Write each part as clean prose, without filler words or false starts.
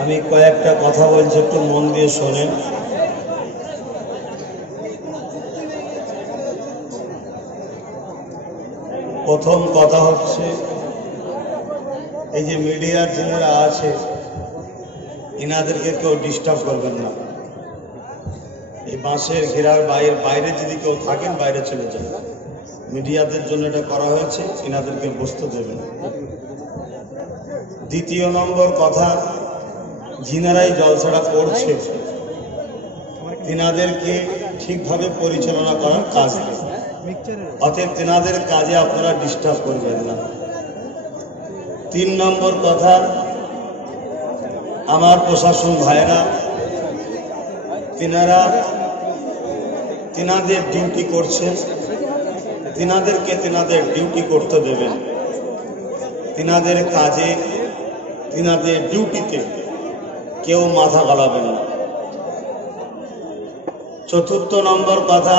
আমি কয়েকটা কথা বলছি, একটু মন দিয়ে শোনেন। প্রথম কথা হচ্ছে, এই যে মিডিয়ার যারা আছে ইনাদেরকে কেউ ডিস্টার্ব করবেন না। এই বাঁশের ঘেরার বাইরে যদি কেউ থাকেন বাইরে চলে যান। মিডিয়াদের জন্য এটা করা হয়েছে, ইনাদেরকে বসতে দেবেন। দ্বিতীয় নম্বর কথা, যিনারাই জলসাটা করছে তিনাদেরকে ঠিকভাবে পরিচালনা করার কাজ নেই, অতএব তিনাদের কাজে আপনারা ডিস্টার্ব করবেন না। 3 নম্বর কথা, আমার প্রশাসন ভাইরা তিনাদের ডিউটি করছেন, তিনাদেরকে তিনাদের ডিউটি করতে দেবেন। তিনাদের কাজে তিনাদের ডিউটিতে কেউ মাথা গলাবেন না। 4র্থ নম্বর কথা,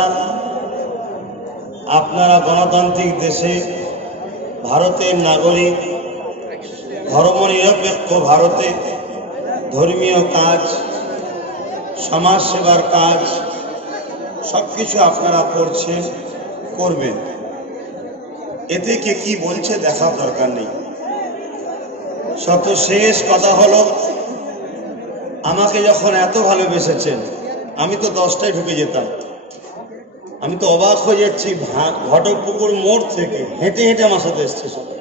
আপনারা গণতান্ত্রিক দেশে ভারতের নাগরিক, ধর্মনিরপেক্ষ ভারতে ধর্মীয় কাজ, সমাজ সেবার কাজ সবকিছু আপনারা করছেন, করবেন। এতে কে কি বলছে দেখার দরকার নেই। শেষ কথা হলো, আমাকে যখন এত ভালোবেসেছেন, আমি তো 10টায় ঢুকে যেতাম। আমি তো অবাক হয়ে যাচ্ছি, ঘটকপুকুর মোড় থেকে হেঁটে হেঁটে আমার সাথে এসছে সবাই।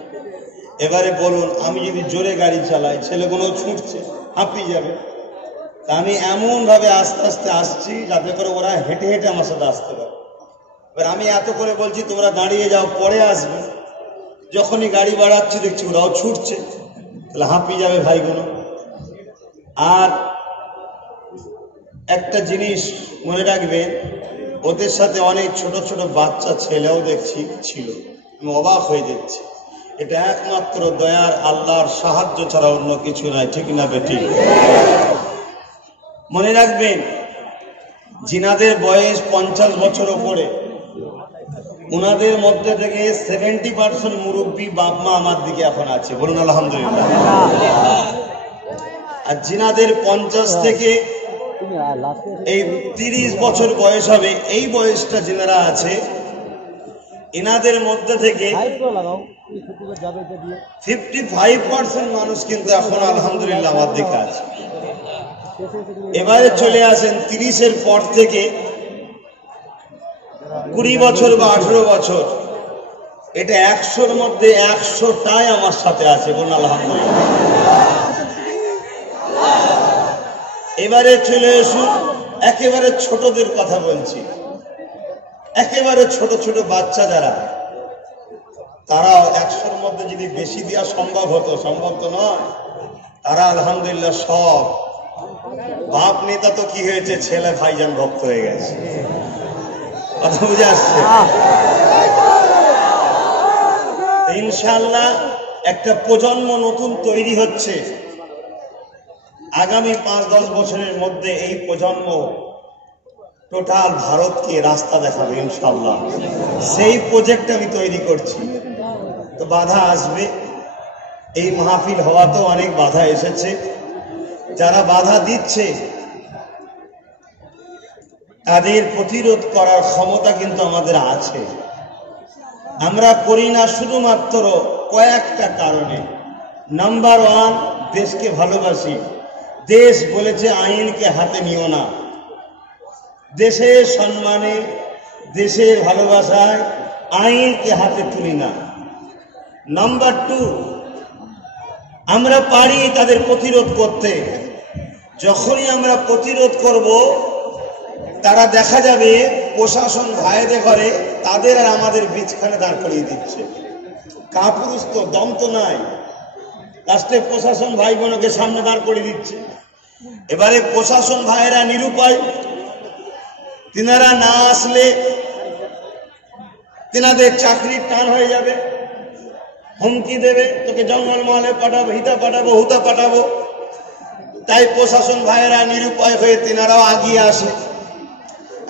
এবারে বলুন, আমি যদি জোরে গাড়ি চালাই, ছেলেগুলো ছুটছে, হাঁপিয়ে যাবে। তা আমি এমন ভাবে আস্তে আস্তে আসছি যাতে করে ওরা হেঁটে হেঁটে আমার সাথে আসতে পারে। এবার আমি এত করে বলছি তোমরা দাঁড়িয়ে যাও, পরে আসবে। যখনই গাড়ি বাড়াচ্ছি দেখছি ওরাও ছুটছে, তাহলে হাঁপিয়ে যাবে ভাইগুলো। আর একটা জিনিস মনে রাখবেন, ওদের সাথে অনেক ছোট ছোট বাচ্চা ছেলেও দেখছি ছিল। আমি অবাক হয়ে যাচ্ছি। এটা একমাত্র দয়ার আল্লাহর সাহায্য ছাড়া অন্য কিছু নয়, ঠিক না বেটি? মনে রাখবেন, যিনাদের বয়স 50 বছর ওপরে, উনাদের মধ্যে থেকে 70% মুরব্বী বাপ মা আমার দিকে এখন আছে, বলুন আলহামদুলিল্লাহ। আর যিনাদের 50 থেকে এই 30 বছর বয়স হবে, এই বয়সটা যিনারা আছে, এনাদের মধ্যে থেকে 55% মানুষ কিন্তু এখন আলহামদুলিল্লাহ আমার দিকে আছে। এবারে চলে আসেন 30-এর পর থেকে 20 বছর বা 18 বছর, এটা 100-র মধ্যে 100টাই আমার সাথে আছে, বলুন আলহামদুলিল্লাহ। এবারে চলে আসুন, একেবারে ছোটদের কথা বলছি। একেবারে ছোট ছোট বাচ্চা যারা, তারাও 100-র মধ্যে যদি বেশি দেওয়া সম্ভব হতো, সম্ভব তো নয়, তারা আলহামদুলিল্লাহ সব বাপ নেতা তো কি হয়েছে, ছেলে ভাইজান ভক্ত হয়ে গেছে। কথা বুঝে আসছে? ইনশাআল্লাহ একটা প্রজন্ম নতুন তৈরি হচ্ছে। আগামী 5-10 বছরের মধ্যে এই প্রজন্ম টোটাল ভারতকে রাস্তা দেখাবে ইনশাআল্লাহ। সেই প্রজেক্ট আমি তৈরি করছি। তো বাধা আসবে, এই মাহফিল হওয়াতেও অনেক বাধা এসেছে। যারা বাধা দিচ্ছে তাদের প্রতিরোধ করার ক্ষমতা কিন্তু আমাদের আছে। আমরা করি না শুধুমাত্র কয়েকটা কারণে। নাম্বার 1, দেশকে ভালোবাসি। দেশ বলেছে আইনকে হাতে নিও না। দেশের সম্মানে, দেশের ভালোবাসায় আইনকে হাতে তুলি না। নাম্বার 2, আমরা পারি তাদের প্রতিরোধ করতে। যখনই আমরা প্রতিরোধ করব, তারা দেখা যাবে প্রশাসন ভাইদের ঘরে তাদের আর আমাদের বীজখানে দাঁড় করিয়ে দিচ্ছে। কাপুরুষ তো, দম তো নাই, লাস্টে প্রশাসন ভাই বোনকে সামনে দাঁড় করিয়ে দিচ্ছে। এবারে প্রশাসন ভাইয়েরা নিরুপায়, তিনারা না আসলে তিনাদের চাকরির টান হয়ে যাবে, হুমকি দেবে, তোকে জঙ্গল মহলে পাঠাবো, হিতা পাঠাবো, হুতা পাঠাবো। তাই প্রশাসন ভাইয়েরা নিরুপায় হয়ে তিনারাও আগিয়ে আসে।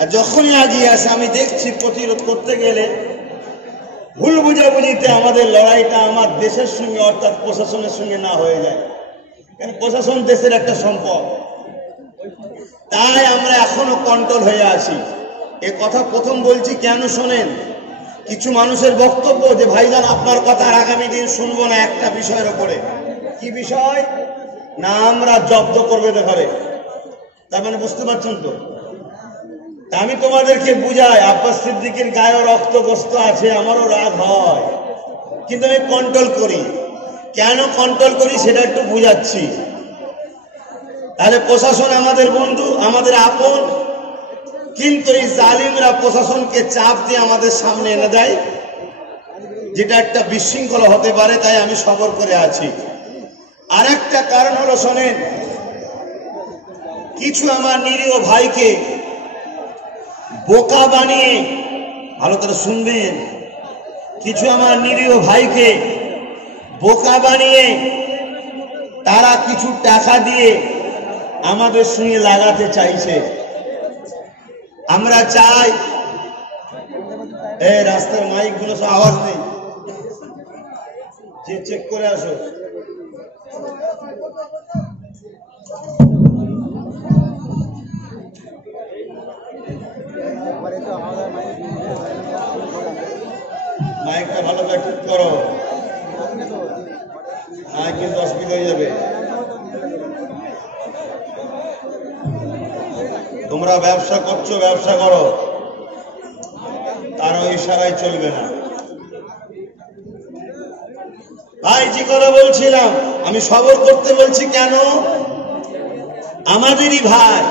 আর যখনই আগিয়ে আসে, আমি দেখছি প্রতিরোধ করতে গেলে ভুল বুঝাবুঝিতে আমাদের লড়াইটা আমার দেশের সঙ্গে অর্থাৎ প্রশাসনের সঙ্গে না হয়ে যায়, কারণ প্রশাসন দেশের একটা সম্পদ। তাই আমরা এখনো কন্ট্রোল হয়ে আছি। এ কথা প্রথম বলছি কেন শোনেন, কিছু মানুষের বক্তব্য যে ভাইজান আপনার কথা আগামী দিন শুনবো না একটা বিষয়ের উপরে। কি বিষয়? না আমরা জব্দ করবে ঘরে। তার মানে বুঝতে পারছেন তো? আমি তোমাদেরকে বুঝাই, আব্বাস সিদ্দিকের গায়ে রক্ত গোস্ত আছে, আমারও রাগ হয়, কিন্তু আমি কন্ট্রোল করি। কেন কন্ট্রোল করি সেটা একটু বুঝাচ্ছি। তাহলে প্রশাসন আমাদের বন্ধু, আমাদের আপন, কিন্তু এই জালিমরা প্রশাসনকে চাপ দিয়ে আমাদের সামনে এনে দেয়, যেটা একটা বিশৃঙ্খলা হতে পারে। তাই আমি সবর করে আছি। আর একটা কারণ হলো শোনেন, কিছু আমার নিরীহ ভাইকে বোকা বানিয়ে, ভালো করে শুনবেন, কিছু আমার নিরীহ ভাইকে বোকা বানিয়ে তারা কিছু টাকা দিয়ে আমাদের সঙ্গে লাগাতে চাইছে। আমরা চাই, এই রাস্তার মাইক গুলো সব আওয়াজ নেই, যে চেক করে আসো। মাইকটা ভালো করে ঠিক করো, মাইক কিন্তু অসুবিধা হয়ে যাবে। তোমরা ব্যবসা করছো, ব্যবসা করো, তারও ইশারায় চলবে না। ভাই যে কথা বলছিলাম, আমি সবর করতে বলছি কেন, আমাদেরই ভাই,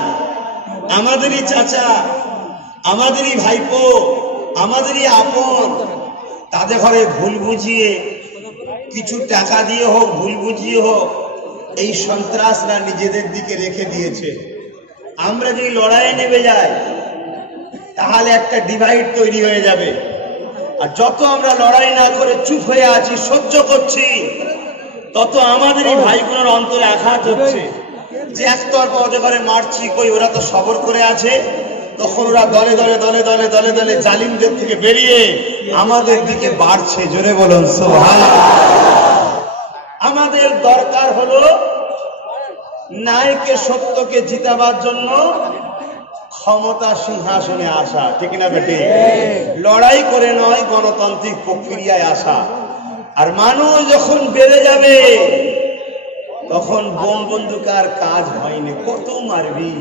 আমাদেরই চাচা, আমাদেরই ভাইপো, আমাদেরই আপন, তাদের ঘরে ভুল বুঝিয়ে কিছু টাকা দিয়ে হোক, ভুল বুঝিয়ে হোক, এই সন্ত্রাসরা নিজেদের দিকে রেখে দিয়েছে। আমরা যদি লড়াইয়ে নেমে যাই তাহলে একটা ডিভাইড তৈরি হয়ে যাবে। আর যত আমরা লড়াই না করে চুপ হয়ে আছি, সহ্য করছি, তত আমাদেরই ভাইগুলোর অন্তরে আঘাত হচ্ছে যে একতরফা ওদের ঘরে মারছি, কই ওরা তো সবর করে আছে। তখন ওরা দলে দলে দলে দলে দলে দলে জালিমদের থেকে বেরিয়ে আমাদের দিকে বাড়ছে। জোরে বলুন সুবহানাল্লাহ। আমাদের দরকার হলো ন্যায়কে, সত্যকে জিতাবার জন্য ক্ষমতা সিংহাসনে আসা, ঠিক না বেটে? লড়াই করে নয়, গণতান্ত্রিক প্রক্রিয়ায় আসা। আর মানুষ যখন বেড়ে যাবে তখন বোম বন্দুক আর কাজ হয়নি। কত মারবি,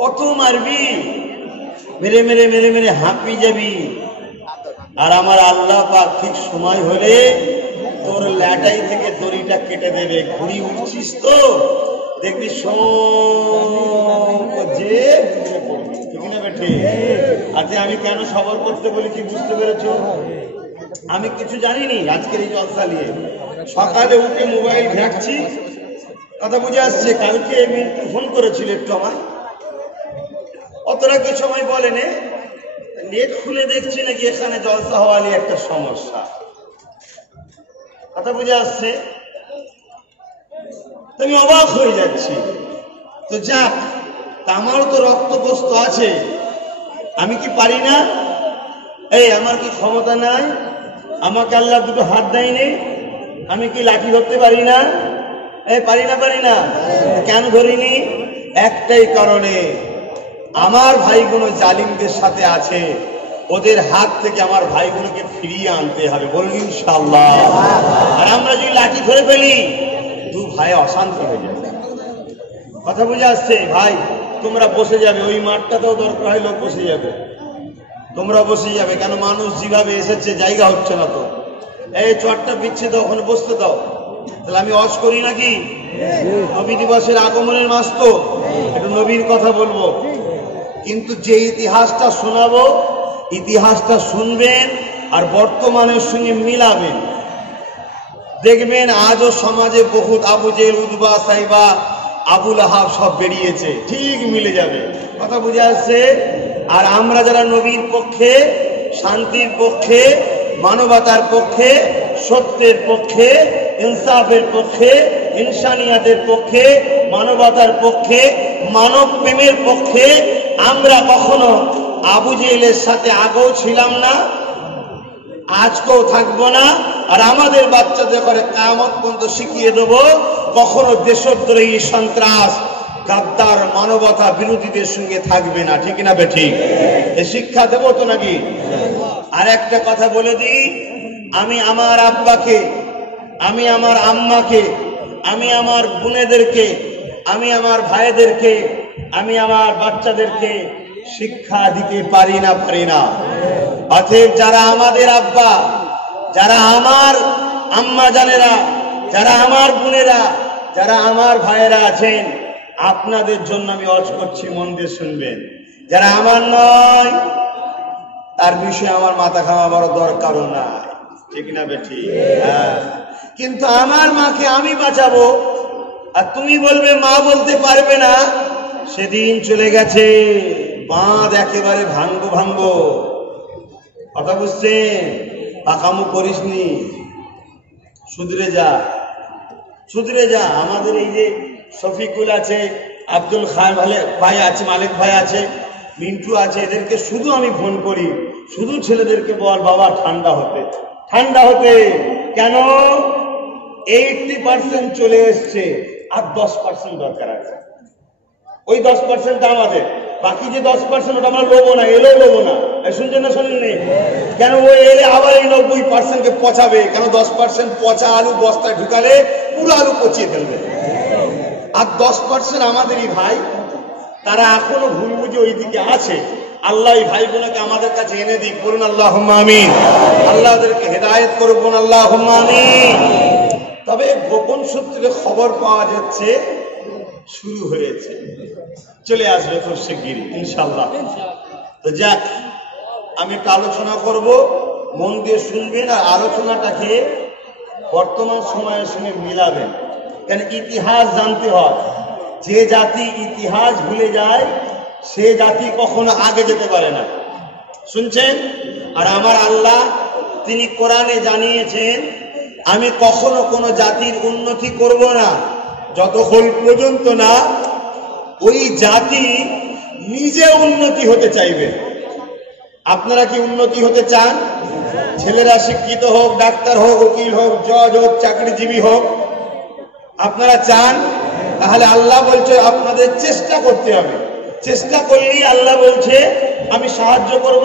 কত মারবি, মেরে মেরে মেরে মেরে হাঁপিয়ে যাবি। আর আমার আল্লাহ পাক ঠিক সময় হলে তোর ল্যাটাই থেকে দড়িটা কেটে দেবে। ঘুরি উঠছিস তো দেখবি যে ঠিক না বেঠে? আজকে আমি কেন সবর করতে বলেছি বুঝতে পেরেছ? আমি কিছু জানিনি আজকের এই জলসা নিয়ে। সকালে উঠে মোবাইল ঘাঁটছি, কথা বুঝে আসছে। কালকে মিন্টু ফোন করেছিল একটু আমার, অতটা কি সময় বলেনি, নেট খুলে দেখছি নাকি এখানে জলসা হওয়া নিয়ে একটা সমস্যা, কথা বুঝে আসছে। আমি অবাক হয়ে যাচ্ছি। তো যাক, আমারও তো রক্তগ্রস্ত আছে, আমি কি পারি না? এই আমার কি ক্ষমতা নাই? আমাকে আল্লাহ দুটো হাত দেয়নি, আমি কি লাঠি ধরতে পারি না? এই পারি না, পারি না। কেন ধরিনি? একটাই কারণে, আমার ভাইগুলো জালিমদের সাথে আছে, ওদের হাত থেকে আমার ভাইগুলোকে ফিরিয়ে আনতে হবে। বলুন ইনশাআল্লাহ। আর আমরা যদি লাঠি ধরে ফেলি, দু ভাই অশান্তি হয়ে যাবে। কথা বুঝে আসছে? ভাই তোমরা বসে যাবে, ওই মাঠটাতেও দরকার হয় লোক বসে যাবে, তোমরা বসে যাবে। কেন, মানুষ যেভাবে এসেছে জায়গা হচ্ছে না তো। এই চটটা পিচ্ছে দাও, ওখানে বসতে দাও। তাহলে আমি অজ করি নাকি? নবী দিবসের আগমনের মাস তো, একটু নবীর কথা বলবো। কিন্তু যে ইতিহাসটা শোনাবো, ইতিহাসটা শুনবেন আর বর্তমানের সঙ্গে মিলাবেন। দেখবেন আজও সমাজে বহুত আবু জেহেল, উতবা, সাইবা, আবুল আহাব সব বেরিয়েছে, ঠিক মিলে যাবে। কথা বুঝে আসছে? আর আমরা যারা নবীর পক্ষে, শান্তির পক্ষে, মানবতার পক্ষে, সত্যের পক্ষে, ইনসাফের পক্ষে, ইনসানিয়াতের পক্ষে, মানবতার পক্ষে, মানব প্রেমের পক্ষে, আমরা কখনো আবু জেহেলের সাথে আগেও ছিলাম না, আজকেও থাকবো না, আর আমাদের বাচ্চাদের করে কিয়ামত পর্যন্ত শিখিয়ে দেব কখনো দেশদ্রোহী, সন্ত্রাস, গাদ্দার, মানবতা বিরোধীদের সঙ্গে থাকবে না। ঠিক না বেঠিক? এ শিক্ষা দেবো তো নাকি? আর একটা কথা বলে দিই, আমি আমার আব্বাকে, আমি আমার আম্মাকে, আমি আমার বোনেদেরকে, আমি আমার ভাইদেরকে, আমি আমার বাচ্চাদেরকে শিক্ষা দিতে পারি না। অতএব যারা আমাদের আব্বা, যারা আমার আম্মা জানেরা, যারা আমার বোনেরা, যারা আমার ভাইয়েরা আছেন, আপনাদের জন্য আমি ওয়াজ করছি, মন দিয়ে শুনবেন। যারা আমার নয় তার বিষয়ে আমার মাথা ঘামাবার দরকারও নাই। ঠিক না বেটি? হ্যাঁ। কিন্তু আমার মাকে আমি বাঁচাবো, আর তুমি বলবে মা বলতে পারবে না, সেদিন চলে গেছে। বাঁধ একেবারে ভাঙ্গো। কথা বুঝছেন? পাকামো করিসনি, শুধরে যা। আমাদের এই যে শফিকুল আছে, আব্দুল খান ভাই আছে, মালিক ভাই আছে, মিন্টু আছে, এদেরকে শুধু আমি ফোন করি, শুধু ছেলেদেরকে বল বাবা ঠান্ডা হতে। কেন? 80% চলে এসছে, আর 10% দরকার আছে। ওই 10% আমাদের, বাকি যে 10% ওটা আমরা লোবো না, এলেও লোবো না। শুনছেন না শোনেননি? কেন? ওই এলে আবার এই 90%কে পচাবে। কেন? 10% পচা আলু বস্তায় ঢুকালে পুরো আলু পচিয়ে ফেলবে। আর 10% আমাদেরই ভাই, তারা এখনো ভুল বুঝে ওই দিকে আছে। আল্লাহ এই ভাইগুলোকে আমাদের কাছে এনে দিক, বলুন আল্লাহুম্মা আমিন। আল্লাহ ওদেরকে হেদায়েত করুন, আল্লাহুম্মা আমিন। তবে গোপন সূত্রে খবর পাওয়া যাচ্ছে শুরু হয়েছে, চলে আসবে খুব শিগগিরই ইনশাআল্লাহ। তো যাক, আমি একটা আলোচনা করব, মন দিয়ে শুনবেন, আর আলোচনাটাকে বর্তমান সময়ের সঙ্গে মিলাবেন। কেন? ইতিহাস জানতে হয়। যে জাতি ইতিহাস ভুলে যায়, সে জাতি কখনো আগে যেতে পারে না। শুনছেন? আর আমার আল্লাহ তিনি কোরআনে জানিয়েছেন, আমি কখনো কোনো জাতির উন্নতি করব না যতক্ষণ পর্যন্ত না ওই জাতি নিজে উন্নতি হতে চাইবে। আপনারা কি উন্নতি হতে চান? ছেলেরা শিক্ষিত হোক, ডাক্তার হোক, উকিল হোক, জজ হোক, চাকরিজীবী হোক, আপনারা চান? তাহলে আল্লাহ বলছে আপনাদের চেষ্টা করতে হবে। চেষ্টা করলেই আল্লাহ বলছে আমি সাহায্য করব,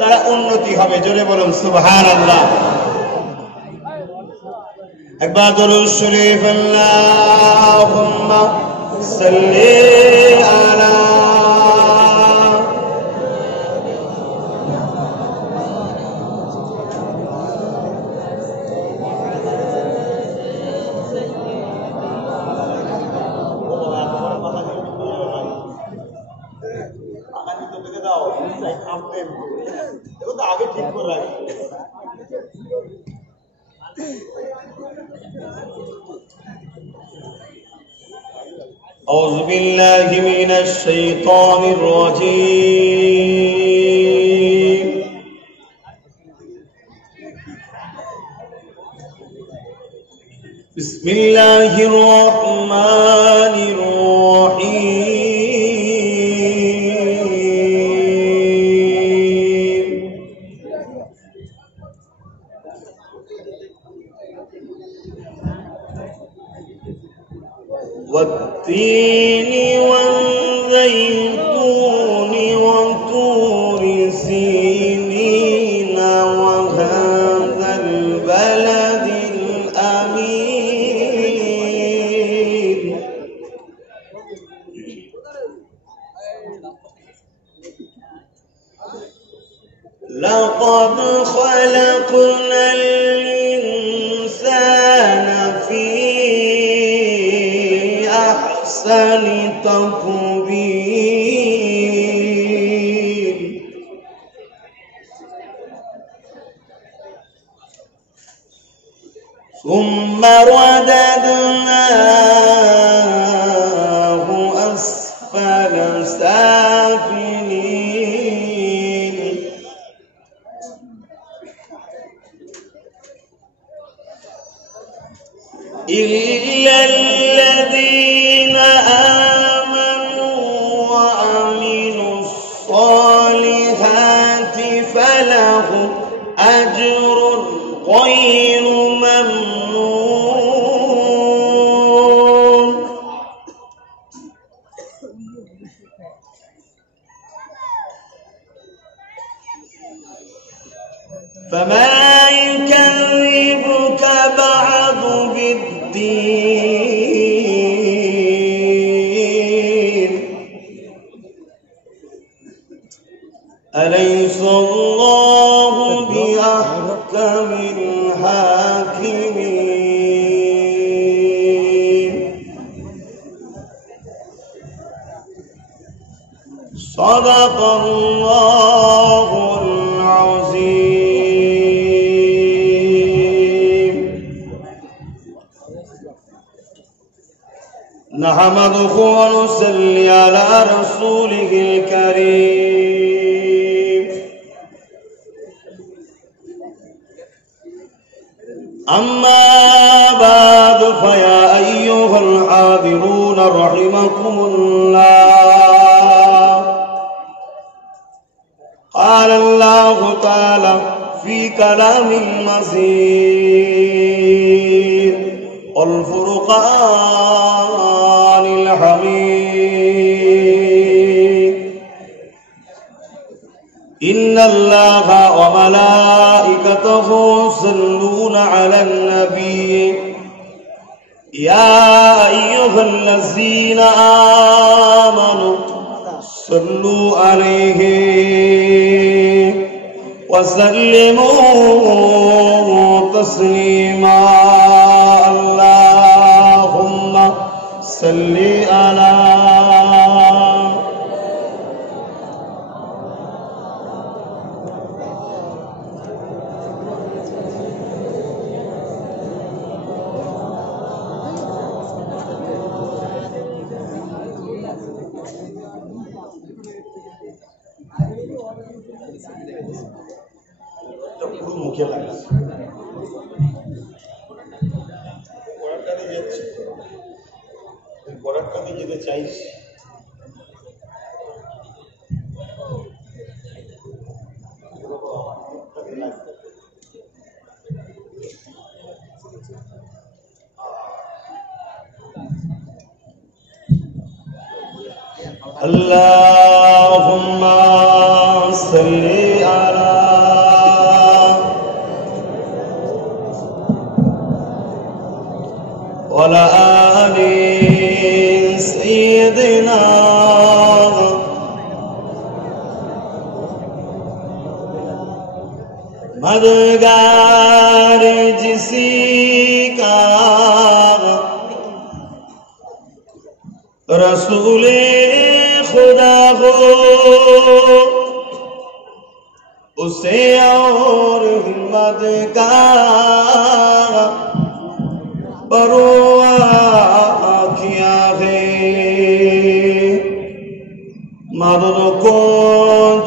তারা উন্নতি হবে। জোরে বলুন সুবহানাল্লাহ। একবার দরুদ শরীফ, আল্লাহুম্মা সাল্লি আলা আগে ঠিক করে রাখি। أعوذ بالله من الشيطان الرجيم. بسم الله الرحمن الرحيم. والتين والزيتون وطور سينين وهذا البلد الأمين. لقد خلقنا الإنسان في أحسن تقويم. ثم رددناه أسفل سافلين. إلا الذين آمنوا وعملوا الصالحات فلهم أجر غير ممنون فما يكذبك بعد بالدين أليس الله بأحكم الحاكمين صدق الله العظيم نحمده ونصلي على رسوله الكريم أما بعد فيا أيها الحاضرون رحمكم الله قال الله تعالى في كلام المزيد والفرقان الحميد إن الله وملائكته يصلون على النبي يا أيها الذين آمنوا صلوا عليه وسلموا تسليما اللهم صل على মুখে লাগাচ্ছে বরাকটা দিয়ে যেতে চাইছ اللهم صل على وعلى آل سيدنا मददगार जिसी का रसूले खुदा हो उसे और हिम्मत का परवाह किया है मदद को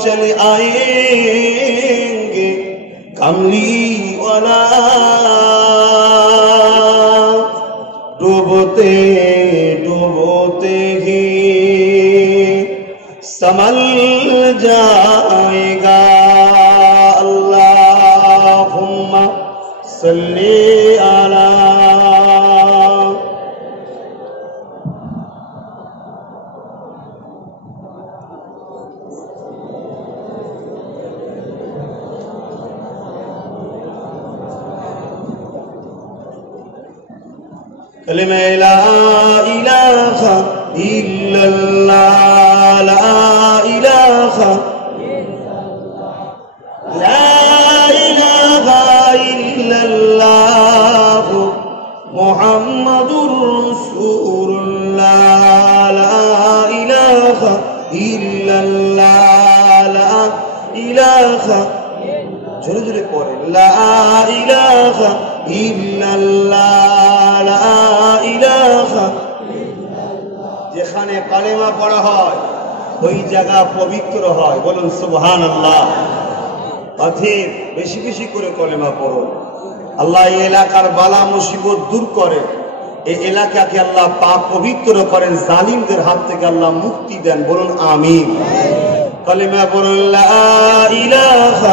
चले आएंगे कमली वाला डूबते डूबते ही संभल जाएगा अल्लाहुम्मा सल्ली अला कलिमा ला इलाहा इल्लल्लाह ला इलाहा इल्लल्लाह मुहम्मदुर रसूलुल्लाह ला इलाहा इल्लल्लाह ला इलाहा जोरे जोरे पढ़े ला इलाहा इल्लल्लाह ला इलाहा যেখানে কালেমা পড়া হয় ওই জায়গা পবিত্র হয় বলুন সুবহানাল্লাহ অতএব বেশি বেশি করে কালেমা পড়ো আল্লাহ এই এলাকার বালা মুসিবত দূর করে এই এলাকাকে আল্লাহ পাক পবিত্র করেন জালিমদের হাত থেকে আল্লাহ মুক্তি দেন বলুন আমিন কালেমা পড়ুন লা ইলাহা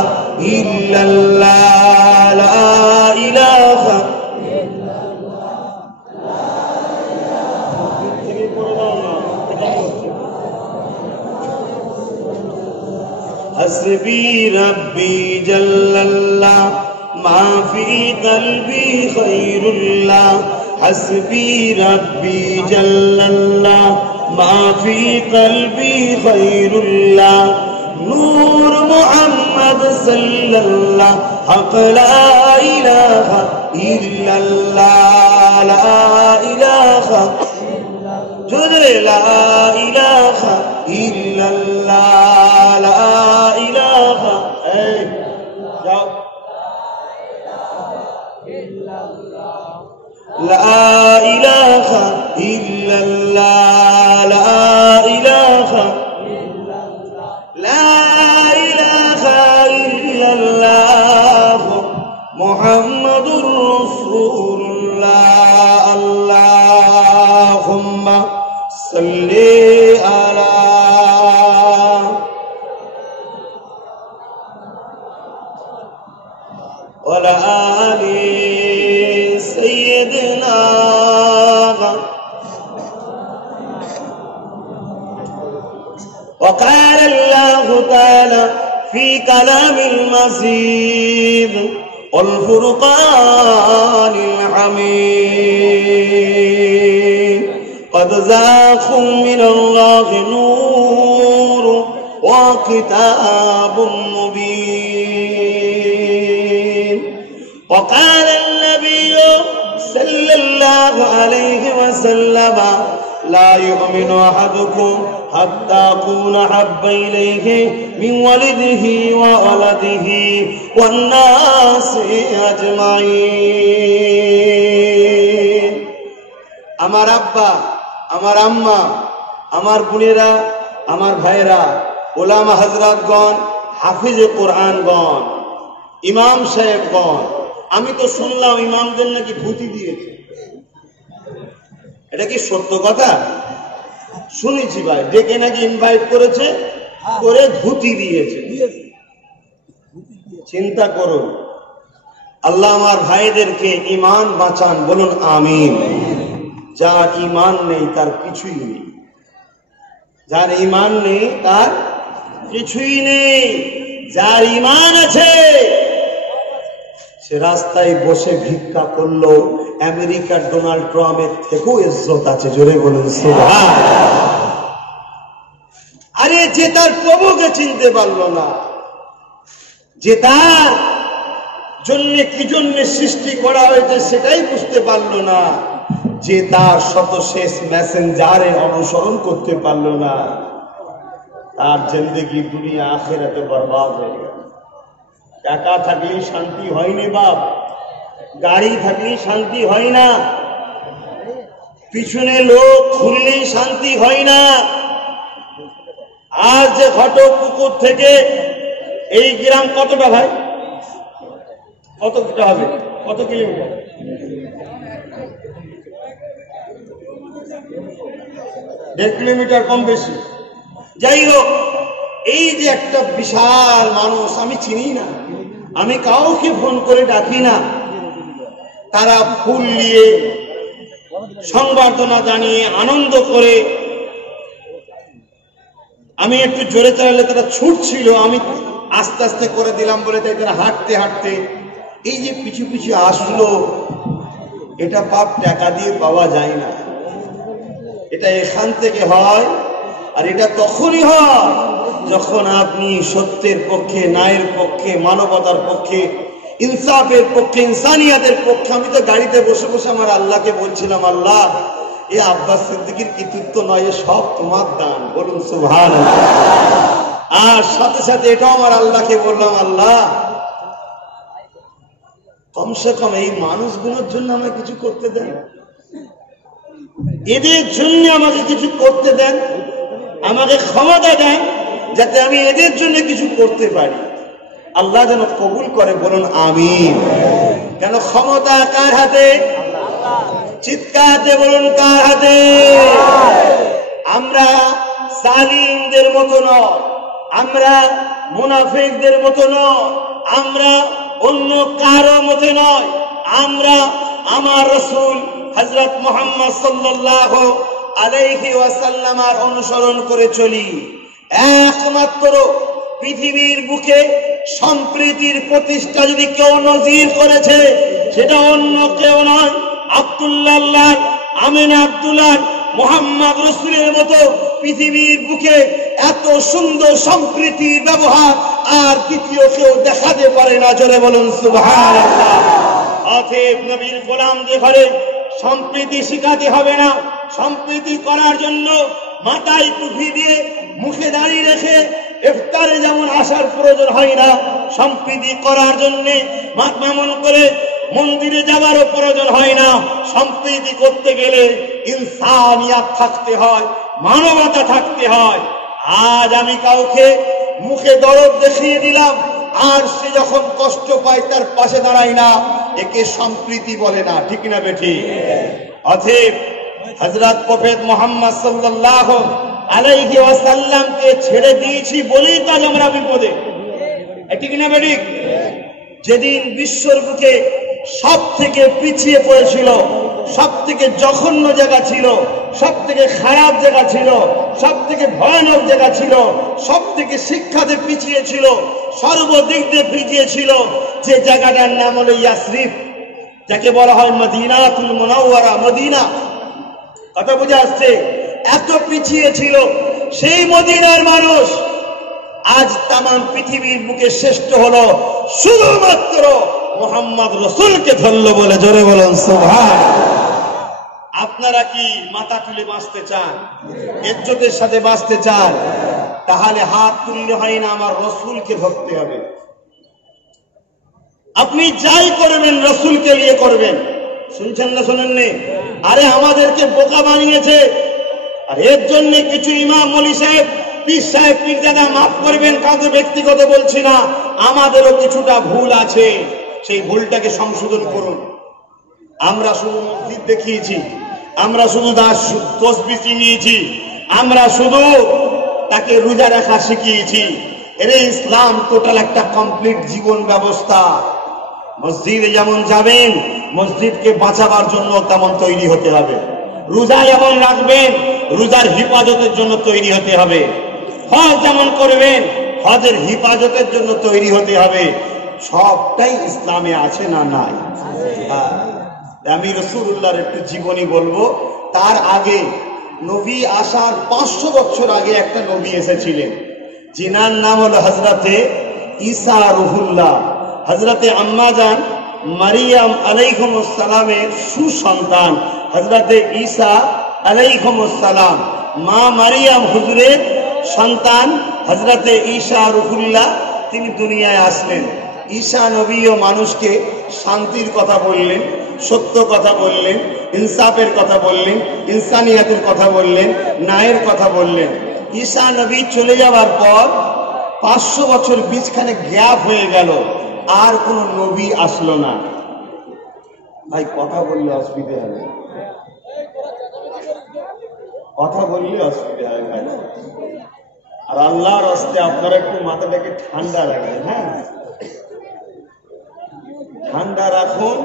ইল্লাল্লাহ লা হাসবি রাব্বি জাল্লাল্লাহ মা ফি কলবি খায়রুল্লাহ হাসবি রাব্বি জাল্লাল্লাহ মা ফি কলবি খায়রুল্লাহ নূর মুহাম্মদ সাল্লাল্লাহ হক লা ইলাহা ইল্লাল্লাহ লা ইলাহা জোরে লা ইলাহা ইল্লাল্লাহ লা ইলাহা যাও লা ইলাহা ইল্লাল্লাহ লা ইলাহা লা ইলাহা ইল্লাল্লাহ মুহাম্মাদুর রাসূলুল্লাহ আল্লাহুম্মা সাল্লি আলা ওয়া আলি সাইয়্যিদিনা وقال الله تعالى في كلام المجيد والفرقان الحميد قد زاغوا من الله نور وكتاب مبين وقال النبي صلى الله عليه وسلم لا يؤمن أحدكم حتى أكون أحب إليه من ولده وولده والناس أجمعين আমার আব্বা আমার আম্মা আমার বোনেরা আমার ভাইরা ওলামা হযরতগণ হাফিজে কোরআনগণ ইমাম সাহেবগণ আমি তো শুনলাম ইমামদের নাকি ভূতি দিয়েছে এটা কি সত্য কথা শুনেছি ভাই ডেকে নাকি ইনভাইট করেছে করে ভূতি দিয়েছে চিন্তা করুন আল্লাহ আমার ভাইদেরকে ঈমান বাঁচান বলুন আমিন যার ঈমান নেই তার কিছুই নেই যার ঈমান নেই তার কিছুই নেই যার ঈমান আছে সে রাস্তায় বসে ভিক্ষা করলো আমেরিকার ডোনাল্ড ট্রাম্পের থেকেও ইজ্জত আছে জোরে বলুন সুবহানাল্লাহ আরে যে তার প্রভুকে চিনতে পারলো না যে তার জন্য কি জন্য সৃষ্টি করা হয়েছে সেটাই বুঝতে পারলো না যে তার শত শেষ মেসেঞ্জারে অনুসরণ করতে পারলো না তার জিন্দেগি দুনিয়া আখিরাতে বরবাদ হয়ে গেল টাকা থাকলেই শান্তি হয়নি বাপ গাড়ি থাকলেই শান্তি হয় না পিছনে লোক খুললেই শান্তি হয় না আজ যে ঘটকপুকুর থেকে এই গ্রাম কতটা ভাই কতটা হবে কত কিলোমিটার 1.5 কিলোমিটার কম বেশি যাই হোক এই যে একটা বিশাল মানুষ আমি চিনি না আমি কাউকে ফোন করে ডাকি না তারা ফুল নিয়ে সংবর্ধনা জানিয়ে আনন্দ করে আমি একটু জোরে চালালে তারা ছুটছিল আমি আস্তে আস্তে করে দিলাম বলে তাই তারা হাঁটতে হাঁটতে এই যে পিছু পিছু আসলো এটা পাপ টাকা দিয়ে পাওয়া যায় না এটা এখান থেকে হয় আর এটা তখনই হয় যখন আপনি সত্যের পক্ষে ন্যায়ের পক্ষে মানবতার পক্ষে ইনসাফের পক্ষে ইনসানিয়াতের পক্ষে আমি তো গাড়িতে বসে বসে আমার আল্লাহকে বলছিলাম আল্লাহ এ আব্বাস সিদ্দিকীর কৃতিত্ব নয় সব তোমার দান বলুন সুবহানাল্লাহ আর সাথে সাথে এটাও আমার আল্লাহকে বললাম আল্লাহ কমসে কম এই মানুষগুলোর জন্য আমাকে কিছু করতে দেন এদের জন্য আমাকে কিছু করতে দেন আমাকে ক্ষমতা দেন যাতে আমি এদের জন্য কিছু করতে পারি আল্লাহ যেন কবুল করে বলুন আমিন কেন ক্ষমতা কার হাতে চিৎকার দিয়ে বলুন কার হাতে আমরা জালিমদের মতো নয় আমরা মুনাফিকদের মতো নয় আমরা অন্য কারো মতো নয় আমরা আমার রাসূল হযরত মুহাম্মদ সাল্লাল্লাহু আলাইহি ওয়াসাল্লামের অনুসরণ করে চলি একমাত্র পৃথিবীর বুকে সম্প্রীতির প্রতিষ্ঠা যদি কেউ নজির করেছে সেটা অন্য কেউ নয়, আব্দুল্লাহ আমিনা আব্দুল্লাহ মোহাম্মদ রসুলের মতো পৃথিবীর বুকে এত সুন্দর সম্প্রীতির ব্যবহার আর দ্বিতীয় কেউ দেখাতে পারে না। জোরে বলুন সুবহানাল্লাহ। অতএব নবীর গোলামদের ঘরে সম্প্রীতি শিখাতে হবে না। সম্প্রীতি করার জন্য মাথায় টুপি দিয়ে মুখে দাঁড়িয়ে রেখে ইফতারে যেমন আসার প্রয়োজন হয় না, সম্প্রীতি করার জন্য মাতমামন করে মন্দিরে যাওয়ারও প্রয়োজন হয় না। সম্প্রীতি করতে গেলে ইনসানিয়াত থাকতে হয়, মানবতা থাকতে হয়। আজ আমি কাউকে মুখে দরদ দেখিয়ে দিলাম আর সে যখন কষ্ট পায় তার পাশে দাঁড়াই না, একে সম্প্রীতি বলে না। ঠিক না বেঠি? অতএব হযরত প্রফেট মুহাম্মদ সাল্লাল্লাহু আলাইহি ওয়াসাল্লামকে ছেড়ে দিয়েছি বলেই তো আজ আমরা বিপদে। ঠিক না বেঠি? যেদিন বিশ্বর বুকে সব থেকে পিছিয়ে পড়েছিল, সব থেকে জঘন্য জায়গা ছিল, সব থেকে খারাপ জায়গা ছিল, সব থেকে ভয়ানক জায়গা ছিল, সব থেকে শিক্ষাতে পিছিয়ে ছিল, সর্বদিক দিয়ে পিছিয়ে ছিল, যে জায়গাটার নাম হলো ইয়াসরিফ, যাকে বলা হয় মদিনাতুল মুনাওয়ারা, মদিনা। কথা বুঝে আসছে? এত পিছিয়ে ছিল সেই মদিনার মানুষ আজ তাম পৃথিবীর বুকে শ্রেষ্ঠ হলো শুধুমাত্র মুহাম্মদ রসুলকে ধরল বলে। জোরে বলুন সুবহানাল্লাহ। আপনারা কি মাথা তুলে বাঁচতে চান, ইজ্জতের সাথে বাঁচতে চান? তাহলে হাত তুললে হয় না, আমার রসুলকে ধরতে হবে। আপনি যাই করবেন রসুলকে নিয়ে করবেন। শুনছেন না শোনেননি? আরে আমাদেরকে বোকা বানিয়েছে। আর এর জন্য কিছু ইমাম ওলি সাহেব, পীর সাহেব, পীরজাদা, মাফ করবেন, কাউকে ব্যক্তিগত বলছি না, আমাদেরও কিছুটা ভুল আছে। সেই ভুলটাকে সংশোধন করুন। আমরা শুধু মসজিদ দেখিয়েছি, আমরা শুধু তসবিহ চিনিয়েছি, আমরা শুধু তাকে রোজা রাখা শিখিয়েছি। এর ইসলাম টোটাল একটা কমপ্লিট জীবন ব্যবস্থা। মসজিদে যেমন যাবেন, মসজিদকে বাঁচাবার জন্য তেমন তৈরি হতে হবে। রোজা যেমন রাখবেন, রোজার হিফাজতের জন্য তৈরি হতে হবে। হজ যেমন করবেন, হজের হিফাজতের জন্য তৈরি হতে হবে। সবটাই ইসলামে আছে না নাই? আমি রাসূলুল্লাহর একটু জীবনী বলবো। তার আগে নবী আসার 500 বছর আগে একটা নবী এসেছিলেন, যিনার নাম হলো হযরতে ঈসা রুহুল্লাহ। হযরতে আম্মা জান মারিয়াম আলাইহিস সালামের সুসন্তান হযরতে ঈসা আলাইহিস সালাম, মা মারিয়াম হুজুরের সন্তান হযরতে ঈসা রুহুল্লাহ, তিনি দুনিয়ায় আসলেন। ঈসা নবীও মানুষকে শান্তির কথা বললেন, সত্য কথা বললেন, ইনসাফের কথা বললেন, ইনসানিয়াতের কথা বললেন, ন্যায়ের কথা বললেন। ঈসা নবী চলে যাওয়ার পর 500 বছর বীজখানে গ্যাপ হয়ে গেল, আর কোন নবী আসলো না। ভাই কথা বললে অসুবিধা হবে, কথা বললে অসুবিধা হবে ভাই। আর আল্লাহর রাস্তায় আপনারা একটু মাথাটাকে ঠান্ডা রাখবেন। হ্যাঁ, ঠান্ডা রাখুন।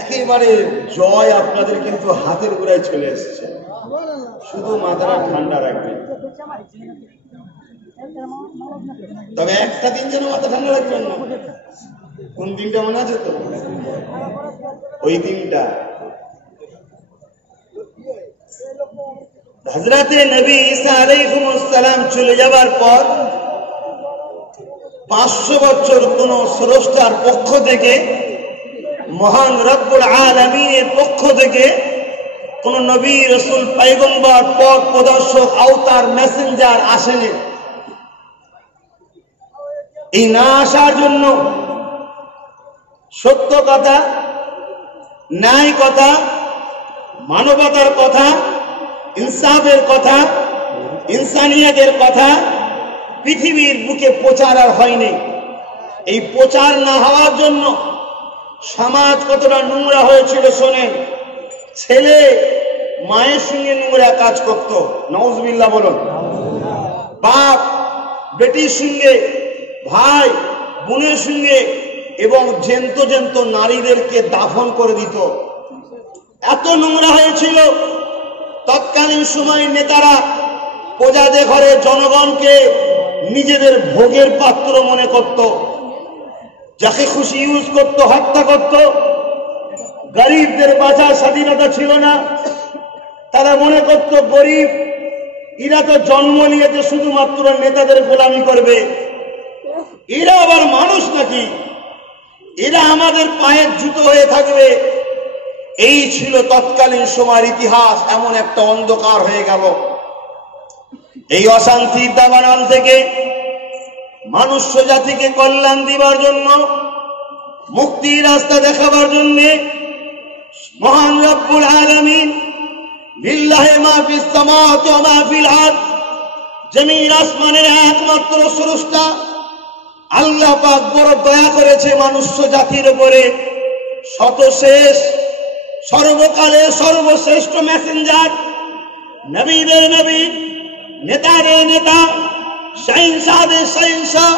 একেবারে জয় আপনাদের কিন্তু হাতের গোড়ায় চলে এসছে। শুধু মাথাটা ঠান্ডা রাখবেন। তবে একটা দিন যেন মাথা ঠান্ডা রাখবেন না। কোন দিনটা মনে আছে তো? ওই দিনটা হযরতে নবী ঈসা আলাইহিস সালাম চলে যাবার পর 500 বছর কোন স্রষ্টার পক্ষ থেকে, মহান রব্বুল আলামিনের পক্ষ থেকে কোন নবী, রাসূল, পয়গম্বর, পথ প্রদর্শক, আওতার, মেসেঞ্জার আসেনি। এই না আসার জন্য সত্য কথা, ন্যায় কথা, মানবতার কথা, ইনসাফের কথা, ইনসানিয়াতের কথা পৃথিবীর বুকে প্রচার আর হয়নি। এই প্রচার না হওয়ার জন্য সমাজ কতটা নোংরা হয়েছিল শোনেন। ছেলে মায়ের সঙ্গে নোংরা কাজ করত, নাউজুবিল্লাহ বলুন। বাপ বেটির সঙ্গে, ভাই বোনের সঙ্গে, এবং জ্যান্ত জ্যান্ত নারীদেরকে দাফন করে দিত। এত নোংরা হয়েছিল। তৎকালীন সময় নেতারা প্রজাদের ঘরে জনগণকে নিজেদের ভোগের পাত্র মনে করত, যাকে খুশি ইউজ করত, হত্যা করত। গরিবদের বাঁচার স্বাধীনতা ছিল না। তারা মনে করত গরিব এরা তো জন্ম নিয়েছে শুধুমাত্র নেতাদের গোলামি করবে, এরা আবার মানুষ নাকি, এরা আমাদের পায়ের জুতো হয়ে থাকবে। এই ছিল তৎকালীন সময়ের ইতিহাস। এমন একটা অন্ধকার হয়ে গেল। এই অশান্তির দাবানল থেকে মানুষ জাতিকে কল্যাণ দিবার জন্য, মুক্তির রাস্তা দেখাবার জন্য মহান রব্বুল আলামিন লিল্লাহি মা ফিস সামাওয়াতি ওয়া মা ফিল আরদ, জমিন আসমানের একমাত্র স্রষ্টা আল্লাহ পাক বড় দয়া করেছে মানুষ্য জাতির উপরে। শতশেষ সর্বকালের সর্বশ্রেষ্ঠ মেসেঞ্জার, নবীদের নবী, নেতাদের নেতা, শাহিনশাহদের শাহিনশাহ,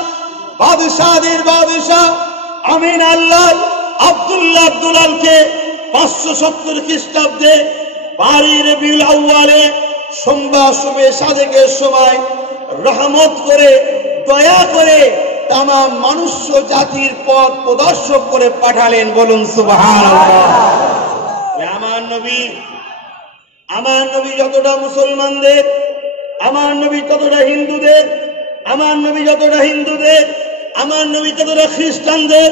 বাদশাহদের বাদশাহ আমিন আল্লাহ আব্দুল্লাহ আব্দুলালকে 570 খ্রিস্টাব্দে 12 রবিউল আউয়ালে সোমবার শুভে সাদেকের সময় রহমত করে দয়া করে তাম মনুষ্য জাতির পথ প্রদর্শক করে পাঠালেন। বলুন সুবহানাল্লাহ। আমার নবী যতটা মুসলমানদের, আমার নবী ততটা হিন্দুদের, আমার নবী যতটা হিন্দুদের, আমার নবী ততটা খ্রিস্টানদের,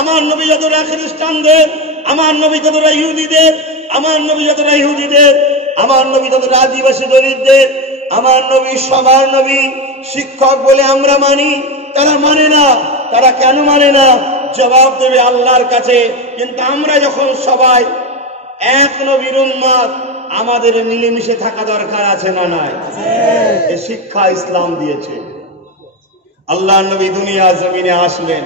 আমার নবী যতটা খ্রিস্টানদের, আমার নবী ততটা ইহুদিদের, আমার নবী যতটা ইহুদিদের, আমার নবী ততটা আদিবাসী দরিদ্রদের। আমার নবী সবার নবী। শিক্ষক বলে আমরা মানি, তারা মানে না। তারা কেন মানে না জবাব দেবে আল্লাহর কাছে। কিন্তু আমরা যখন সবাই এক নবীর উম্মত, আমাদের মিলেমিশে থাকা দরকার আছে না নাই? এই শিক্ষা ইসলাম দিয়েছে। আল্লাহ নবী দুনিয়া জমিনে আসলেন।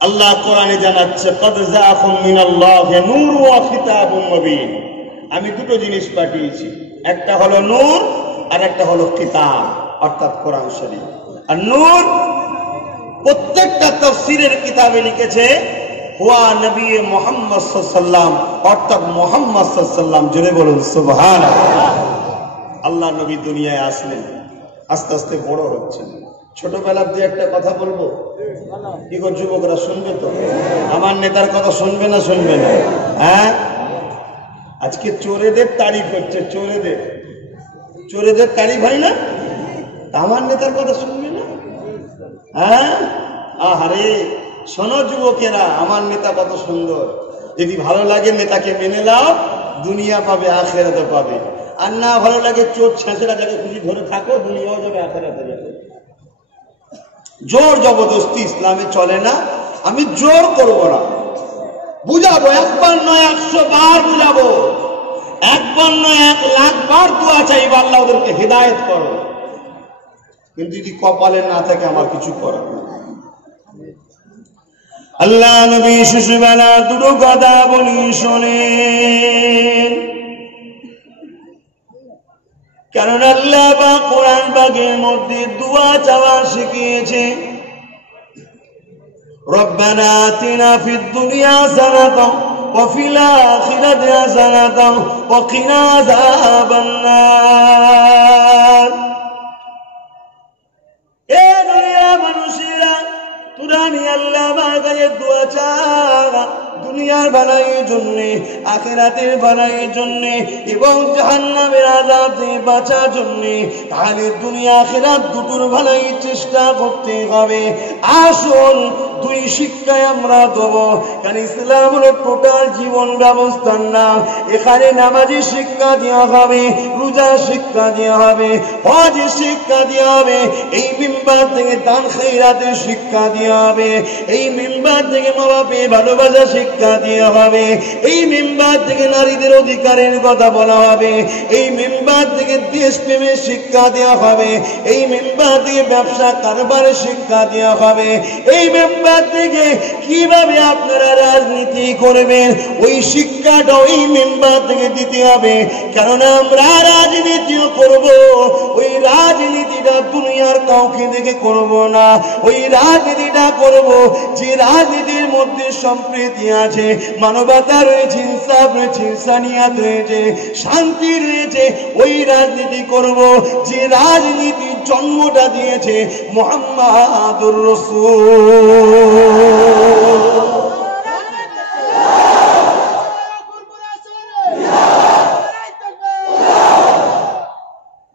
আল্লাহ কোরআনে জানাচ্ছে কদ জাআকুম মিনাল্লাহি নূরুন ওয়া কিতাবুম মুবিন। আমি দুটো জিনিস পাঠিয়েছি, একটা হলো নূর আর একটা হলো কিতাব, অর্থাৎ কোরআন শরীফ। আর নূর প্রত্যেকটা তাফসীরের কিতাবে লিখেছে হুয়া নবী মুহাম্মদ সাল্লাল্লাহু আলাইহি ওয়াসাল্লাম, অর্থাৎ মুহাম্মদ সাল্লাল্লাহু আলাইহি ওয়াসাল্লাম। জোরে বলুন সুবহানাল্লাহ। আল্লাহ নবী দুনিয়ায় আসলেন, আস্তে আস্তে বড় হচ্ছেন। ছোটবেলার দিয়ে একটা কথা বলবো, কি গো যুবকরা শুনবে তো? আমার নেতার কথা শুনবে না শুনবে না? হ্যাঁ, আজকে চোরেদের তারিফ হচ্ছে, চোরেদের তারিফ হয় না? আমার নেতার কথা শুনবে না? হ্যাঁ, আহারে শোনো যুবকেরা, আমার নেতা কত সুন্দর। যদি ভালো লাগে নেতাকে মেনে নাও, দুনিয়া পাবে আখিরাতে পাবে। আর না ভালো লাগে চোর ছেঁচড়া যাকে খুশি ধরে থাকো, দুনিয়াও যাবে আখিরাতে যাবে। জোর জবরদস্তি ইসলামে চলে না। আমি জোর করব না, বুঝাবো। একবার নয় 100 বার বুঝাবো, একবার নয় 1 লাখ বার দোয়া চাইবো আল্লাহ ওদেরকে হিদায়াত করো। কিন্তু যদি কপালে না থাকে আমার কিছু করার না। আল্লাহ নবী শিশুবেলা দুটো কথা বলি শোনেন, কারণ আল্লাহ বা কোরআন পাকের মধ্যে দোয়া চাওয়া শিখিয়েছে। রব্বানা আতিনা ফিদ দুনিয়া হাসানাতাও ওয়া ফিল আখিরাতি হাসানাতাও ওয়া কিনা আযাবান নার। এ দুনিয়ার মানুষেরা, তোরা আমি আল্লাহ বাগায়ে দোয়া চাওয়া, দুনিয়ার ভালোর জন্য, আখিরাতের ভালোর জন্য এবং জাহান্নামের আযাব থেকে বাঁচার জন্য। তাহলে দুনিয়া আখিরাত দুটোর ভালোই চেষ্টা করতে হবে। আসল দুই শিক্ষায় আমরা দেবো, কারণ ইসলাম হলো টোটাল জীবন ব্যবস্থার নাম। এখানে নামাজের শিক্ষা দেওয়া হবে, রোজার শিক্ষা দেওয়া হবে, হজের শিক্ষা দেওয়া হবে, এই মিম্বার থেকে দান খৈরাতের শিক্ষা দেওয়া হবে, এই মিম্বার থেকে মা বাপের ভালোবাসা শিক্ষা দেওয়া হবে, এই মিম্বার থেকে নারীদের অধিকারের কথা বলা হবে, এই মিম্বার থেকে দেশপ্রেমের শিক্ষা দেওয়া হবে, এই মিম্বার থেকে ব্যবসা কারবারের শিক্ষা দেওয়া হবে, এই মিম্বার পরিবার থেকে কিভাবে আপনারা রাজনীতি করবেন ওই শিক্ষাটা ওই মেম্বার থেকে দিতে হবে। কেননা আমরা রাজনীতিও করব, ওই রাজনীতিটা দুনিয়ার কাউকে দেখে করব না। ওই রাজনীতিটা করব যে রাজনীতির মধ্যে সম্প্রীতি আছে, মানবতা রয়েছে, ইনসাফ রয়েছে, ইনসানিয়াত রয়েছে, শান্তি রয়েছে। ওই রাজনীতি করব যে রাজনীতির জন্মটা দিয়েছে মুহাম্মাদুর রাসূল।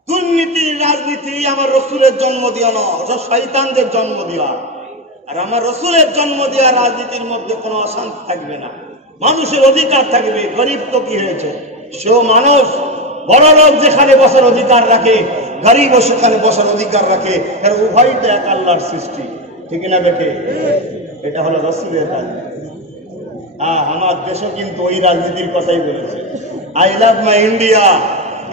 দুর্নীতির রাজনীতি আমার রসুলের জন্ম দেওয়া নয়, ওটা শয়তানদের জন্ম দেওয়া। আর আমার রসুলের জন্ম দেওয়া রাজনীতির মধ্যে কোনো অশান্তি থাকবে না, মানুষের অধিকার থাকবে। গরিব তো কি হয়েছে, সেও মানুষ। বড় লোক যেখানে বসার অধিকার রাখে, গরিবও সেখানে বসার অধিকার রাখে। এর উভয়ই তো এক আল্লাহর সৃষ্টি, ঠিক না বেটে? এটা হলো রসুলের রাজনীতি। আমার দেশও কিন্তু ওই রাজনীতির কথাই বলেছে, আই লাভ মাই ইন্ডিয়া।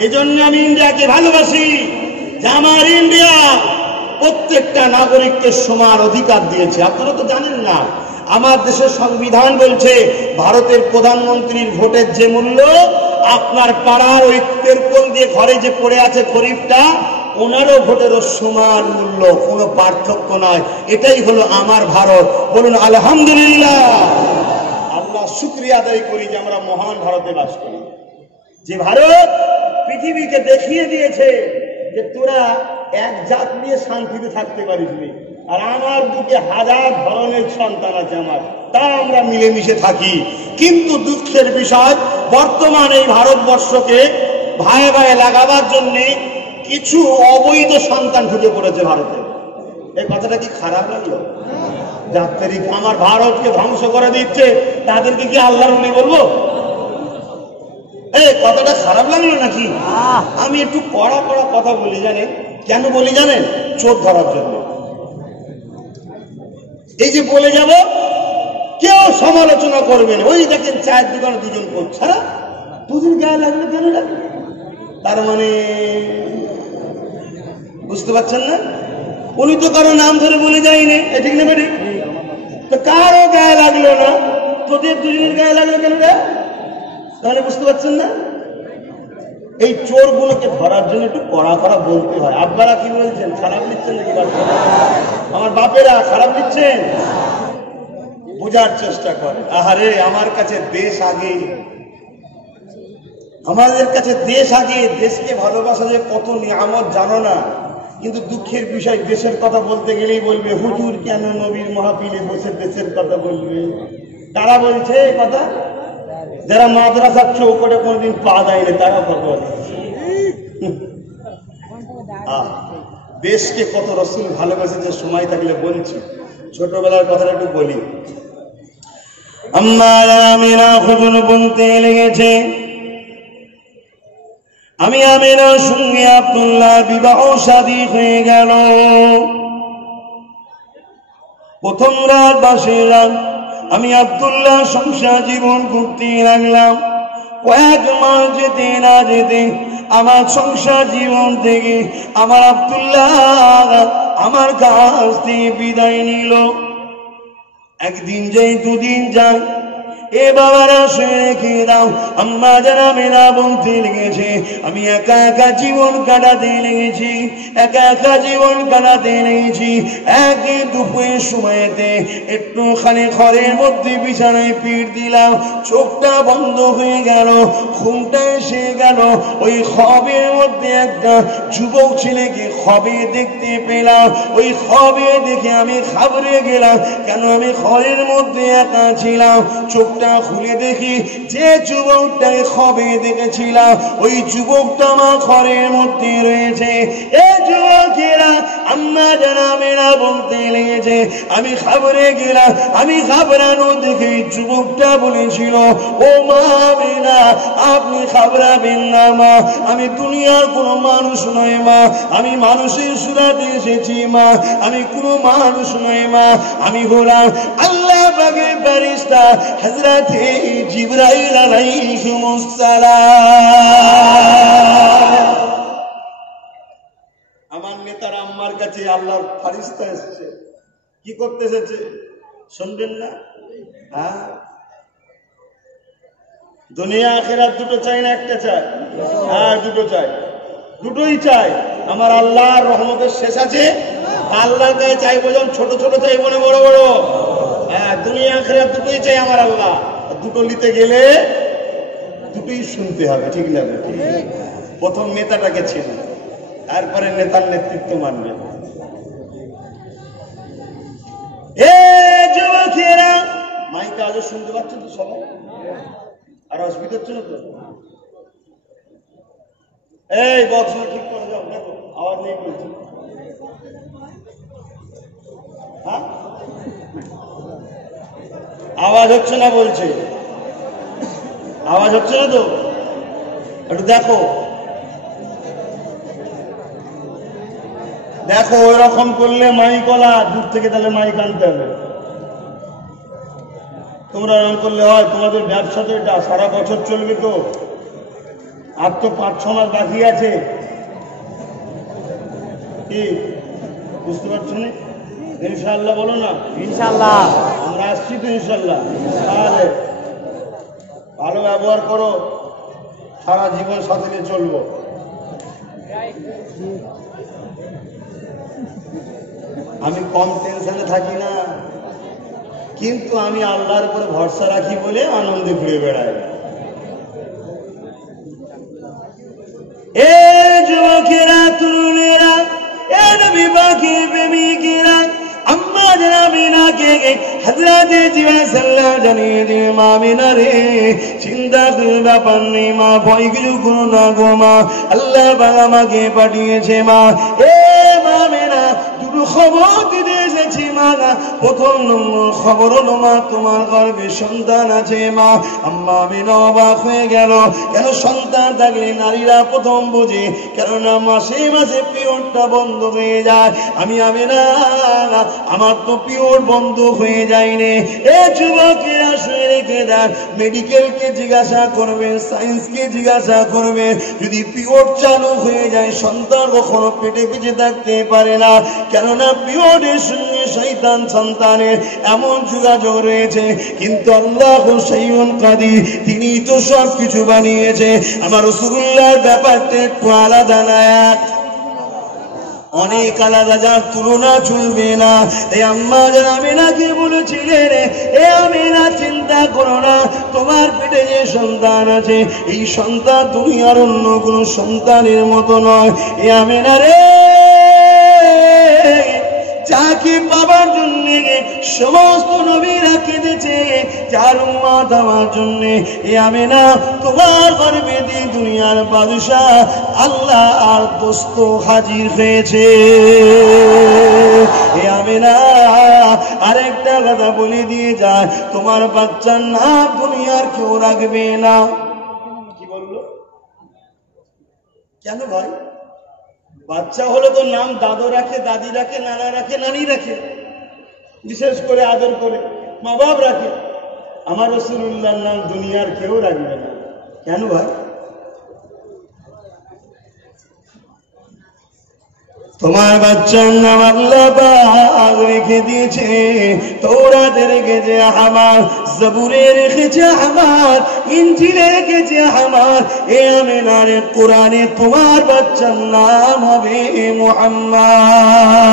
এজন্য আমি ইন্ডিয়াকে ভালোবাসি, যে আমার ইন্ডিয়া প্রত্যেকটা নাগরিককে সমান অধিকার দিয়েছে। আপনারা তো জানেন না, আমার দেশের সংবিধান বলছে ভারতের প্রধানমন্ত্রীর ভোটের যে মূল্য, আপনার পাড়ার ওই তেরপল দিয়ে ঘরে যে পড়ে আছে গরিবটা, ওনারও ভোটেরও সমান মূল্য, কোনো পার্থক্য নয়। এটাই হলো আমার ভারত। বলুন আলহামদুলিল্লাহ। আল্লাহ শুকরিয়া আদায় করি যে আমরা মহান ভারতে বাস করি, যে ভারত পৃথিবীকে দেখিয়ে দিয়েছে যে তোরা এক জাত নিয়ে শান্তিতে থাকতে পারিস নি, আর আমার বুকে হাজার ধরনের সন্তান আছে আমার, তা আমরা মিলেমিশে থাকি। কিন্তু দুঃখের বিষয়, বর্তমানে এই ভারতবর্ষকে ভাই ভাই লাগাবার জন্য কিছু অবৈধ সন্তান ঢুকে পড়েছে ভারতে। এই কথাটা কি খারাপ লাগলো? যাত্রী আমার ভারতকে ধ্বংস করে দিচ্ছে, তাদেরকে কি আল্লাহর উনি বলবো? এই কথাটা খারাপ লাগলো নাকি? আমি একটু কড়া কড়া কথা বলি, জানেন কেন বলি? জানেন, চোখ ধরার জন্য। এই যে বলে যাব, কেউ সমালোচনা করবেন। ওই দেখেন চায়ের দোকানে দুজন করছে, দুদিন গায়ে লাগলো কেন লাগলো? তার মানে বুঝতে পারছেন না? উনি তো কারো নাম ধরে বলে যায়নি, ঠিক না বেটি? তো কারো গায়ে লাগলো না, তোদের দুজনের গায়ে লাগলো কেন? তাহলে বুঝতে পারছেন না? এই চোর গুলোকে ধরার জন্য একটু কড়া কড়া বলতে হয়। আপনারা কি বলছেন? খারাপ নিচ্ছেন নাকি? আমার বাপেরা খারাপ নিচ্ছেন? বুঝার চেষ্টা করে। আহারে, আমার কাছে দেশ আগে, আমাদের কাছে দেশ আগে। দেশকে ভালোবাসা যে কত নিয়ামত জানো না। কিন্তু দুঃখের বিষয়, দেশের কথা বলতে গেলেই বলবে হুজুর কেন নবীর মাহফিলে বসে দেশের কথা বলবে? তারা বলছে কথা, যারা মাদ্রাসার চৌকটে কোনদিন পা দেয়নি তারা কথা বলছে। দেশকে কত রসুল ভালোবেসেছে, সময় থাকলে বলছি। ছোটবেলার কথাটা একটু বলি। আমার আমিনা হুজুর বলতে লেগেছে, আমি আমিনার সঙ্গে আব্দুল্লাহ বিবাহ শাদী হয়ে গেল। প্রথম রাত বাসের রাত আমি আব্দুল্লাহ সংসার জীবন করতে লাগলাম। কয়েক মাস যেতে না যেতে আমার সংসার জীবন থেকে আমার আব্দুল্লাহ আমার কাছ থেকে বিদায় নিল। একদিন যাই, দুদিন যাই, এ বাবারা শুনে রেখে দাও, আম্মা যারা মেয়েরা বলতে লেগেছে আমি একা একা জীবন কাটাতে লেগেছি, একা একা জীবন কাটাতে লেগেছি। একদিন দুপুরের সময়তে একটুখানি ঘরের মধ্যে বিছানায় পিঠ দিলাম, চোখটা বন্ধ হয়ে গেল, ঘুমটা এসে গেল। ওই খবের মধ্যে একটা যুবক ছেলেকে খবে দেখতে পেলাম। ওই খবে দেখে আমি ঘাবড়ে গেলাম, কেন আমি ঘরের মধ্যে একা ছিলাম। চোখটা খুলে দেখি যে যুবকটাকে খবে দেখেছিলাম, ওই যুবকটা আমার ঘরের মধ্যে রয়েছে। এই যুবকেরা আম্মা জানা মেয়েরা বলতে লেগেছে, আমি ঘাবড়ে গেলাম। আমি ঘাবড়ানো দেখে যুবকটা বলেছিল, ও মা মেয়েরা, আপনি ঘাবড়াবেন না মা, আমি দুনিয়ার কোনো মানুষ নয় মা, আমি মানুষের সুরাতে এসেছি মা, আমি কোনো মানুষ নয় মা, আমি হলাম আল্লাহ পাকের ফেরেশতা হযরতে জিবরাইল আলাইহিস সালাম। আমার নেতার আম্মার কাছে আল্লাহর ফেরেশতা এসেছে। কি করতে এসেছে? শুনবেন না? হ্যাঁ, দুনিয়া আখিরাত দুটো চাই না একটা চাই? হ্যাঁ, দুটো চাই, দুটোই চাই। আমার আল্লাহর রহমতের শেষ আছে। আল্লাহর কাছে চাইবো যখন ছোট ছোট চাইবো না বড় বড়? হ্যাঁ, দুনিয়া আখিরাত দুটোই চাই আমার আল্লাহ। দুটো নিতে গেলে দুটোই শুনতে হবে, ঠিক না? প্রথম নেতাটাকে চেনে, তারপরে নেতার নেতৃত্ব মানবে। যুবকেরা, মাইকে আজও শুনতে পাচ্ছেন তো সবাই? আর অসুবিধা হচ্ছে না তো? এই বক্স ঠিক করে যাও, দেখো আওয়াজ নেই বলছি। হ্যাঁ, আওয়াজ হচ্ছে না বলছে, আওয়াজ হচ্ছে না তো? একটু দেখো, দেখো ওই রকম করলে মাইকলা দূর থেকে তাহলে মাইক আনতে হবে। তোমরা এরকম করলে হয়? তোমাদের ব্যবসা তো এটা সারা বছর চলবে তো, আর তো 5-6 মাস বাকি আছে। কি বুঝতে পারছো না? ইনশাআল্লাহ বলো না? ইনশাআল্লাহ আমরা আসছি তো, ইনশাআল্লাহ। তাহলে ভালো ব্যবহার করো, সারা জীবন সাথে নিয়ে চলবো। আমি কম টেনশনে থাকি না, কিন্তু আমি আল্লাহর উপরে ভরসা রাখি বলে আনন্দে ঘুরে বেড়াই। এ যুবকেরা, তরুণেরা, এ নবী পাকের প্রেমিকেরা, আম্মা জামিনাকে হযরতে জিবরাইল সাল্লাল্লাহু জানিয়ে দিয়ে, মা আমিনা রে, চিন্তা করার ব্যাপার নেই মা, ভয় কিছু করো না গো মা, আল্লাহ পাক আমাকে পাঠিয়েছে মা। এ মা আমিনা, দুটো খবর দিতে এসেছি মা। প্রথম নম্বর খবর হলো মা, তোমার গর্ভে সন্তান আছে মা। আম্মা আমিনা অবাক হয়ে গেল, কেন সন্তান থাকলে নারীরা প্রথম বোঝে, কেননা মাসে মাসে পিরিয়ডটা বন্ধ হয়ে যায়। আমি আমিনা, আমার তো পিরিয়ড বন্ধ হয়ে যায়নি। এ যুবকেরা শুনে রেখে দেন, মেডিকেলকে জিজ্ঞাসা করবেন, সায়েন্সকে জিজ্ঞাসা করবেন, যদি পিরিয়ড চালু হয়ে যায় সন্তান কখনো পেটে পিছে থাকতে পারে না, কেননা পিরিয়ডের সঙ্গে শয়তান সন্তানের এমন যোগাযোগ রয়েছে। কিন্তু আল্লাহ শাইউন কাদির, তিনি তো সব কিছু বানিয়েছে। আমার রাসূলুল্লাহর ব্যাপারটা একটু আলাদা না, অনেক আলাদা, যার তুলনা চলবে না। এই আম্মা যারা আমিনাকে বলেছিলেন, এ আমিনা চিন্তা করো না, তোমার পেটে যে সন্তান আছে এই সন্তান দুনিয়ার অন্য কোন সন্তানের মতো নয়। এ আমিনা রে, যাকে পাবার জন্য সমস্ত নবীরা কেঁদেছে, যার উম্মত আমার জন্য, এ আমিনা তোমার গর্ভে দিয়ে দুনিয়ার বাদশাহ আল্লাহ আর দোস্ত হাজির হয়েছে। এ আমিনা, আরেকটা কথা বলে দিয়ে যায়, তোমার বাচ্চার নাম দুনিয়ার কেউ রাখবে না। কি বললো? কেন ভাই? বাচ্চা হলে তো নাম দাদু রাখে, দাদি রাখে, নানা রাখে, নানি রাখে, বিশেষ করে আদর করে মা বাপ রাখে। আমার রাসূলুল্লাহর নাম দুনিয়ার কেউ রাখবে না। কেন ভাই? তোমার বাচ্চার নাম আল্লাহ পাক রেখে দিয়েছে, তাওরাতে রেখেছে আহমদ, জবুরে রেখেছে আহমদ, ইনজিলে রেখেছে আহমদ। এ আমিনার কোরআনে তোমার বাচ্চার নাম হবে মুহাম্মদ।